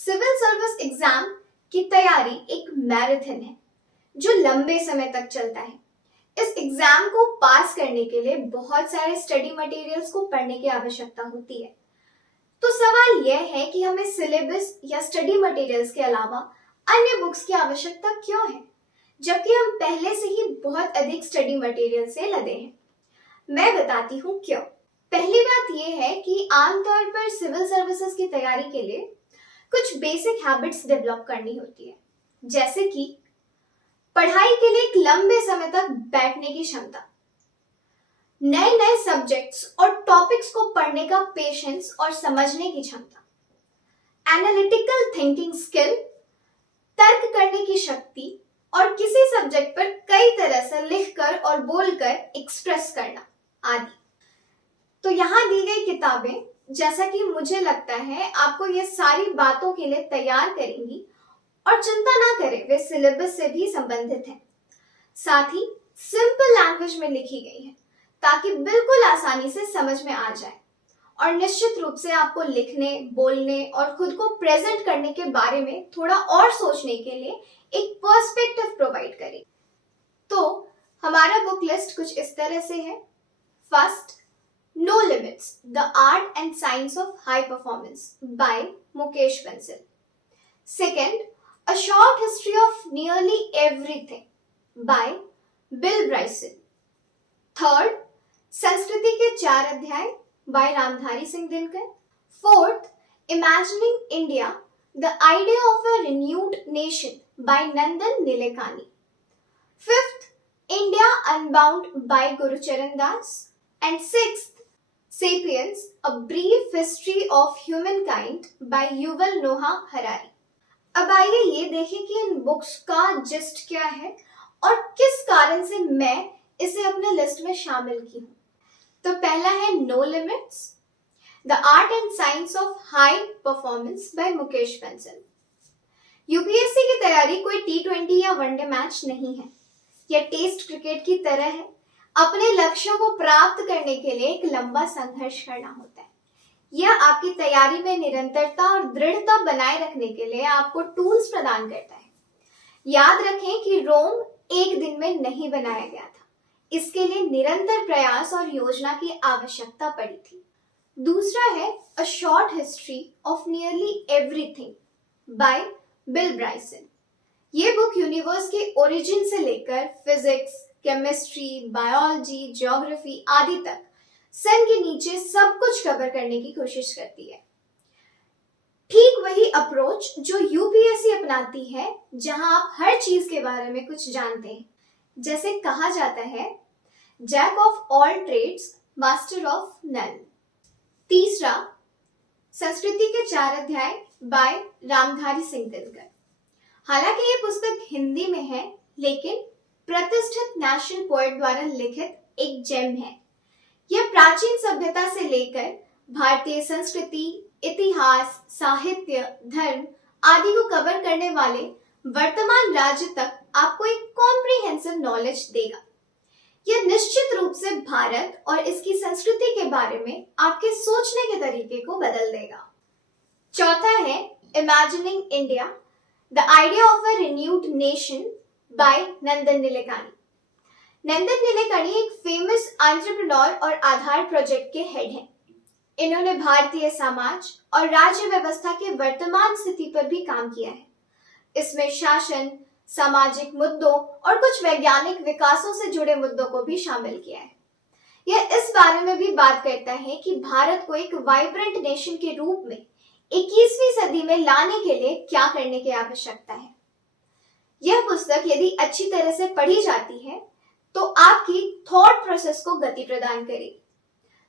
Civil service exam की तैयारी एक मैराथन है जो लंबे समय तक चलता है। इस एग्जाम को पास करने के लिए बहुत सारे स्टडी मटेरियल्स को पढ़ने की आवश्यकता होती है। तो सवाल यह है कि हमें सिलेबस या स्टडी मटेरियल्स के अलावा अन्य बुक्स की आवश्यकता क्यों है, जबकि हम पहले से ही बहुत अधिक स्टडी मटेरियल से लदे हैं। मैं बताती हूँ क्यों। पहली बात यह है कि आमतौर पर सिविल सर्विसेज की तैयारी के लिए कुछ बेसिक हैबिट्स डेवलप करनी होती है, जैसे कि पढ़ाई के लिए एक लंबे समय तक बैठने की क्षमता, नए नए सब्जेक्ट्स और टॉपिक्स को पढ़ने का पेशेंस और समझने की क्षमता, एनालिटिकल थिंकिंग स्किल, तर्क करने की शक्ति और किसी सब्जेक्ट पर कई तरह से लिखकर और बोलकर एक्सप्रेस करना आदि। तो यहाँ दी गई किताबें, जैसा कि मुझे लगता है, आपको ये सारी बातों के लिए तैयार करेंगी। और चिंता ना करें, वे सिलेबस से भी संबंधित हैं, साथ ही सिंपल लैंग्वेज में लिखी गई है ताकि बिल्कुल आसानी से समझ में आ जाए और निश्चित रूप से आपको लिखने, बोलने और खुद को प्रेजेंट करने के बारे में थोड़ा और सोचने के लिए एक पर्सपेक्टिव प्रोवाइड करेगी। तो हमारा बुक लिस्ट कुछ इस तरह से है। First, No Limits, The Art and Science of High Performance by Mukesh Bansal. Second, A Short History of Nearly Everything by Bill Bryson. Third, संस्कृति के 4 अध्याय by Ramdhari Singh Dinkar. Fourth, Imagining India, The Idea of a Renewed Nation by Nandan Nilekani. Fifth, India Unbound by Gurucharan Das. And sixth, Sapiens, A Brief History of Humankind by Yuval Noah Harari. अब आइए ये देखें कि इन books का gist क्या है और किस कारण से मैं इसे अपने लिस्ट में शामिल की हूँ। तो पहला है no limits, the art and science of high performance by Mukesh Bansal. UPSC की तैयारी कोई T20 या वनडे मैच नहीं है, यह टेस्ट क्रिकेट की तरह है। अपने लक्ष्यों को प्राप्त करने के लिए एक लंबा संघर्ष करना होता है। यह आपकी तैयारी में निरंतरता और दृढ़ता बनाए रखने के लिए आपको टूल्स प्रदान करता है। याद रखें कि रोम एक दिन में नहीं बनाया गया था, इसके लिए निरंतर प्रयास और योजना की आवश्यकता पड़ी थी। दूसरा है a short history of nearly everything by Bill Bryson. ये बुक यूनिवर्स के ओरिजिन से लेकर फिजिक्स, केमिस्ट्री, बायोलॉजी, ज्योग्राफी आदि तक सन के नीचे सब कुछ कवर करने की कोशिश करती है। ठीक वही अप्रोच जो यूपीएससी अपनाती है, जहां आप हर चीज के बारे में कुछ जानते हैं। जैसे कहा जाता है, jack of all trades, master of none. तीसरा, संस्कृति के 4 अध्याय बाय रामधारी सिंह दिनकर। हालांकि ये पुस्तक हिंदी में है, लेकिन प्रतिष्ठित नेशनल पोएट द्वारा लिखित एक जेम है। यह प्राचीन सभ्यता से लेकर भारतीय संस्कृति, इतिहास, साहित्य, धर्म आदि को कवर करने वाले वर्तमान राज्य तक आपको एक कॉम्प्रिहेंसिव नॉलेज देगा। यह निश्चित रूप से भारत और इसकी संस्कृति के बारे में आपके सोचने के तरीके को बदल देगा। चौथा है imagining India, the idea of a renewed nation by Nandan Nilekani. Nandan Nilekani एक फेमस एंटरप्रेन्योर और आधार प्रोजेक्ट के हेड हैं। इन्होंने भारतीय समाज और राज्य व्यवस्था के वर्तमान स्थिति पर भी काम किया है। इसमें शासन, सामाजिक मुद्दों और कुछ वैज्ञानिक विकासों से जुड़े मुद्दों को भी शामिल किया है। यह इस बारे में भी बात करता है कि भारत को एक वाइब्रेंट नेशन के रूप में 21वीं सदी में लाने के लिए क्या करने की आवश्यकता है। यह पुस्तक यदि अच्छी तरह से पढ़ी जाती है तो आपकी थॉट प्रोसेस को गति प्रदान करेगी,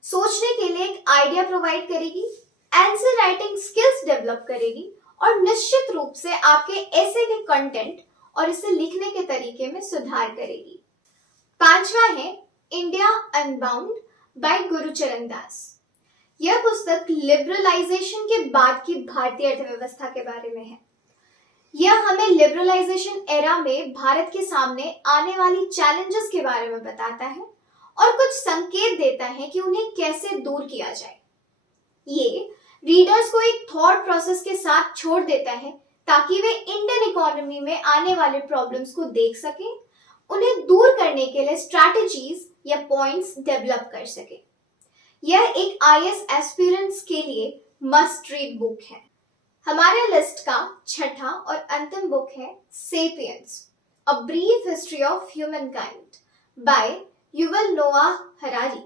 सोचने के लिए एक आइडिया प्रोवाइड करेगी, आंसर राइटिंग स्किल्स डेवलप करेगी और निश्चित रूप से आपके ऐसे के कंटेंट और इसे लिखने के तरीके में सुधार करेगी। पांचवा है इंडिया अनबाउंड बाय गुरुचरण दास। यह पुस्तक लिबरलाइजेशन के बाद की भारतीय अर्थव्यवस्था के बारे में है। यह हमें लिबरलाइजेशन एरा में भारत के सामने आने वाली चैलेंजेस के बारे में बताता है और कुछ संकेत देता है कि उन्हें कैसे दूर किया जाए। ये रीडर्स को एक थॉट प्रोसेस के साथ छोड़ देता है ताकि वे इंडियन इकोनॉमी में आने वाले प्रॉब्लम्स को देख सकें, उन्हें दूर करने के लिए स्ट्रैटेजीज या पॉइंट्स डेवलप कर सके। यह एक आईएएस एस्पिरेंट्स के लिए मस्ट रीड बुक है। हमारे लिस्ट का छठा और अंतिम बुक है sapiens, a brief history of humankind by Yuval Noah Harari.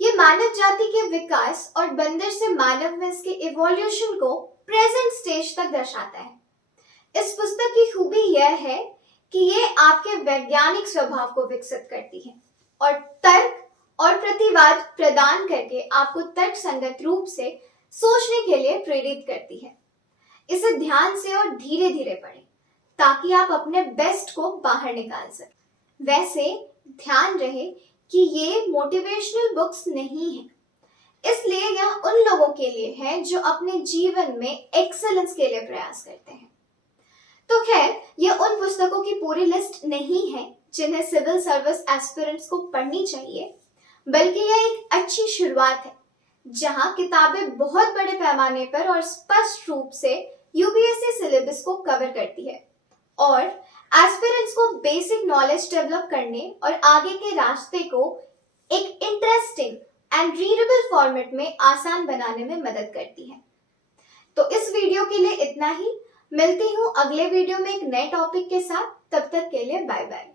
ये मानव जाति के विकास और बंदर से मानव वंश के इवोल्यूशन को प्रेजेंट स्टेज तक दर्शाता है। इस पुस्तक की खूबी यह है कि ये आपके वैज्ञानिक स्वभाव को विकसित करती है और तर्क और प्रतिवाद प्रदान करके आपको तर्कसंगत रूप से सोचने के लिए प्रेरित करती है। इसे ध्यान से और धीरे धीरे पढ़ें ताकि आप अपने बेस्ट को बाहर निकाल सकें। वैसे ध्यान रहे कि ये मोटिवेशनल बुक्स नहीं है, इसलिए यह उन लोगों के लिए है जो अपने जीवन में एक्सेलेंस के लिए प्रयास करते हैं। तो खैर, यह उन पुस्तकों की पूरी लिस्ट नहीं है जिन्हें सिविल सर्विस एस्पिरेंट्स को पढ़नी चाहिए, बल्कि यह एक अच्छी शुरुआत है जहां किताबें बहुत बड़े पैमाने पर और स्पष्ट रूप से यूपीएससी सिलेबस को कवर करती है और एस्पिरेंट्स को बेसिक नॉलेज डेवलप करने और आगे के रास्ते को एक इंटरेस्टिंग एंड रीडेबल फॉर्मेट में आसान बनाने में मदद करती है। तो इस वीडियो के लिए इतना ही। मिलती हूँ अगले वीडियो में एक नए टॉपिक के साथ। तब तक के लिए बाय बाय।